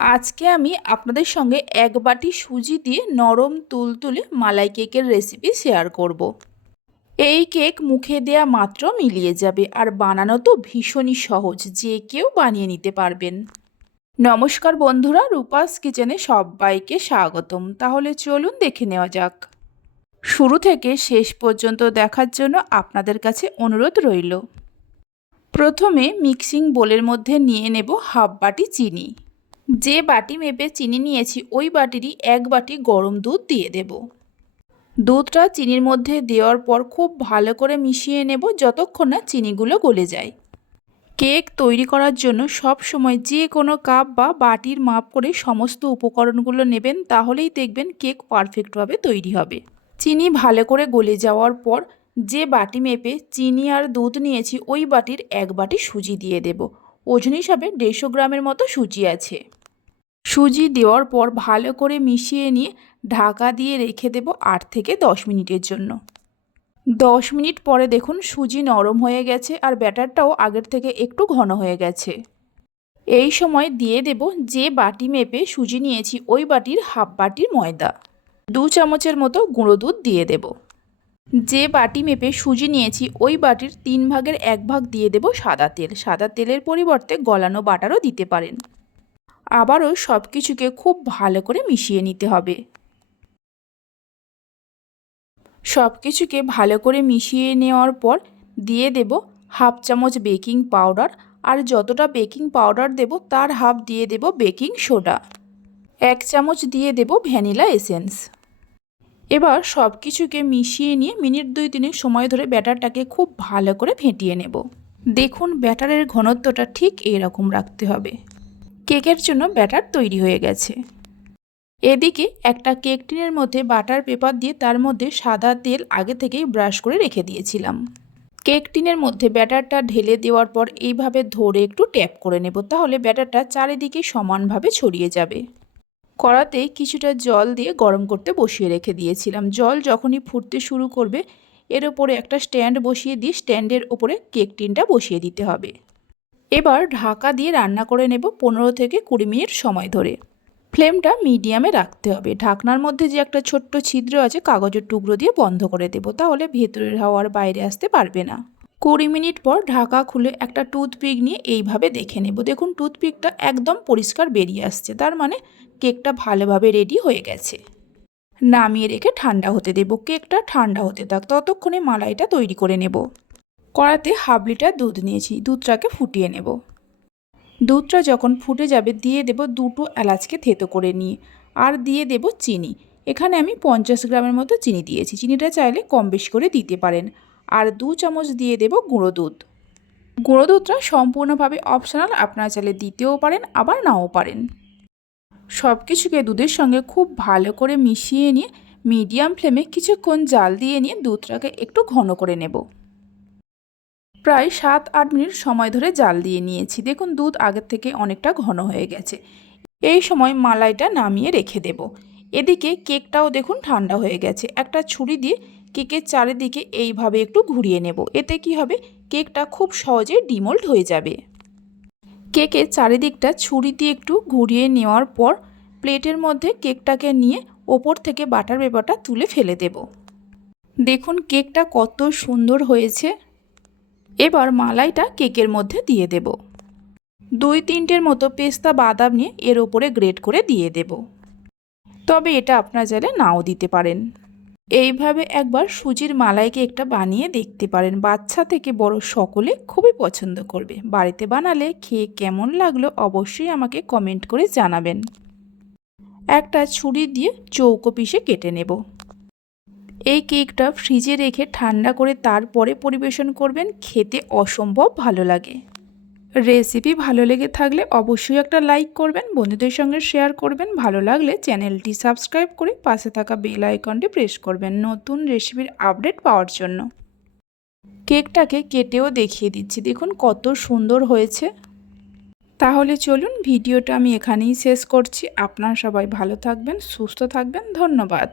আজকে আমি আপনাদের সঙ্গে এক বাটি সুজি দিয়ে নরম তুলতুলে মালাই কেকের রেসিপি শেয়ার করব। এই কেক মুখে দেয়া মাত্র মিলিয়ে যাবে আর বানানো তো ভীষণই সহজ, যে কেউ বানিয়ে নিতে পারবেন। নমস্কার বন্ধুরা, রূপাস কিচেনে সবাইকে স্বাগতম। তাহলে চলুন দেখে নেওয়া যাক। শুরু থেকে শেষ পর্যন্ত দেখার জন্য আপনাদের কাছে অনুরোধ রইল। প্রথমে মিক্সিং বোলের মধ্যে নিয়ে নেব হাফ বাটি চিনি। যে বাটি মেপে চিনি নিয়েছি, ওই বাটিরই এক বাটি গরম দুধ দিয়ে দেব। দুধটা চিনির মধ্যে দেওয়ার পর খুব ভালো করে মিশিয়ে নেব যতক্ষণ না চিনিগুলো গলে যায়। কেক তৈরি করার জন্য সব সময় যে কোনো কাপ বা বাটির মাপ করে সমস্ত উপকরণগুলো নেবেন, তাহলেই দেখবেন কেক পারফেক্টভাবে তৈরি হবে। চিনি ভালো করে গলে যাওয়ার পর যে বাটি মেপে চিনি আর দুধ নিয়েছি, ওই বাটির এক বাটি সুজি দিয়ে দেব। ওজন হিসাবে দেড়শো গ্রামের মতো সুজি আছে। সুজি দেওয়ার পর ভালো করে মিশিয়ে নিয়ে ঢাকা দিয়ে রেখে দেব আট থেকে দশ মিনিটের জন্য। দশ মিনিট পরে দেখুন সুজি নরম হয়ে গেছে আর ব্যাটারটাও আগের থেকে একটু ঘন হয়ে গেছে। এই সময় দিয়ে দেব যে বাটি মেপে সুজি নিয়েছি ওই বাটির হাফ বাটির ময়দা। দু চামচের মতো গুঁড়ো দুধ দিয়ে দেব। যে বাটি মেপে সুজি নিয়েছি ওই বাটির তিন ভাগের এক ভাগ দিয়ে দেব সাদা তেল। সাদা তেলের পরিবর্তে গলানো বাটারও দিতে পারেন। আবারও সব কিছুকে খুব ভালো করে মিশিয়ে নিতে হবে। সব কিছুকে ভালো করে মিশিয়ে নেওয়ার পর দিয়ে দেব হাফ চামচ বেকিং পাউডার আর যতটা বেকিং পাউডার দেব তার হাফ দিয়ে দেব বেকিং সোডা। এক চামচ দিয়ে দেব ভ্যানিলা এসেন্স। এবার সব কিছুকে মিশিয়ে নিয়ে মিনিট দুই তিনের সময় ধরে ব্যাটারটাকে খুব ভালো করে ফেটিয়ে নেব। দেখুন ব্যাটারের ঘনত্বটা ঠিক এরকম রাখতে হবে। কেকের জন্য ব্যাটার তৈরি হয়ে গেছে। এদিকে একটা কেক টিনের মধ্যে বাটার পেপার দিয়ে তার মধ্যে সাদা তেল আগে থেকেই ব্রাশ করে রেখে দিয়েছিলাম। কেক টিনের মধ্যে ব্যাটারটা ঢেলে দেওয়ার পর এইভাবে ধরে একটু ট্যাপ করে নেব, তাহলে ব্যাটারটা চারিদিকে সমানভাবে ছড়িয়ে যাবে। কড়াতে কিছুটা জল দিয়ে গরম করতে বসিয়ে রেখে দিয়েছিলাম। জল যখনই ফুটতে শুরু করবে, এর ওপরে একটা স্ট্যান্ড বসিয়ে দিয়ে স্ট্যান্ডের ওপরে কেক টিনটা বসিয়ে দিতে হবে। এবার ঢাকা দিয়ে রান্না করে নেব পনেরো থেকে কুড়ি মিনিট সময় ধরে। ফ্লেমটা মিডিয়ামে রাখতে হবে। ঢাকনার মধ্যে যে একটা ছোট্ট ছিদ্র আছে, কাগজের টুকরো দিয়ে বন্ধ করে দেবো। তাহলে ভেতরের হাওয়ার বাইরে আসতে পারবে না। কুড়ি মিনিট পর ঢাকা খুলে একটা টুথপিক নিয়ে এইভাবে দেখে নেব। দেখুন, টুথপিকটা একদম পরিষ্কার বেরিয়ে আসছে। তার মানে কেকটা ভালোভাবে রেডি হয়ে গেছে। নামিয়ে রেখে ঠান্ডা হতে দেব। কেকটা ঠান্ডা হতে থাক। ততক্ষণে মালাইটা তৈরি করে নেব। কড়াতে হাফ লিটার দুধ নিয়েছি, দুধটাকে ফুটিয়ে নেব। দুধটা যখন ফুটে যাবে, দিয়ে দেব দুটো এলাচকে থেতো করে নিয়ে, আর দিয়ে দেব চিনি। এখানে আমি পঞ্চাশ গ্রামের মতো চিনি দিয়েছি, চিনিটা চাইলে কম বেশি করে দিতে পারেন। আর দু চামচ দিয়ে দেব গুঁড়ো দুধ। গুঁড়ো দুধটা সম্পূর্ণভাবে অপশনাল আপনারা চাইলে দিতেও পারেন, আবার নাও পারেন। সব কিছুকে দুধের সঙ্গে খুব ভালো করে মিশিয়ে নিয়ে মিডিয়াম ফ্লেমে কিছুক্ষণ জাল দিয়ে নিয়ে দুধটাকে একটু ঘন করে নেব। প্রায় সাত, আট মিনিট সময় ধরে জাল দিয়ে নিয়েছি। দেখুন, দুধ আগের থেকে অনেকটা ঘন হয়ে গেছে। এই সময় মালাইটা নামিয়ে রেখে দেব। এদিকে কেকটাও দেখুন ঠান্ডা হয়ে গেছে। একটা ছুরি দিয়ে কেকের চারিদিকে এইভাবে একটু ঘুরিয়ে নেব। এতে কি হবে? কেকটা খুব সহজে ডিমোল্ড হয়ে যাবে। কেকের চারিদিকটা ছুরি দিয়ে একটু ঘুরিয়ে নেওয়ার পর প্লেটের মধ্যে কেকটাকে নিয়ে ওপর থেকে বাটার পেপারটা তুলে ফেলে দেব। দেখুন, কেকটা কত সুন্দর হয়েছে। এবার মালাইটা কেকের মধ্যে দিয়ে দেব। দুই তিনটের মতো পেস্তা বাদাম নিয়ে এর ওপরে গ্রেট করে দিয়ে দেব। তবে এটা আপনারা চাইলে নাও দিতে পারেন। এইভাবে একবার সুজির মালাইকে একটা বানিয়ে দেখতে পারেন। বাচ্চা থেকে বড় সকলে খুবই পছন্দ করবে। বাড়িতে বানালে খেয়ে কেমন লাগল অবশ্যই আমাকে কমেন্ট করে জানাবেন। একটা ছুরি দিয়ে চৌকো পিসে কেটে নেব। এই কেকটা ফ্রিজে রেখে ঠান্ডা করে তারপরে পরিবেশন করবেন, খেতে অসম্ভব ভালো লাগে। রেসিপি ভালো লেগে থাকলে অবশ্যই একটা লাইক করবেন, বন্ধুদের সঙ্গে শেয়ার করবেন। ভালো লাগলে চ্যানেলটি সাবস্ক্রাইব করে পাশে থাকা বেল আইকনটি প্রেস করবেন নতুন রেসিপির আপডেট পাওয়ার জন্য। কেকটাকে কেটেও দেখিয়ে দিচ্ছি, দেখুন কত সুন্দর হয়েছে। তাহলে চলুন ভিডিওটা আমি এখানেই শেষ করছি। আপনারা সবাই ভালো থাকবেন, সুস্থ থাকবেন, ধন্যবাদ।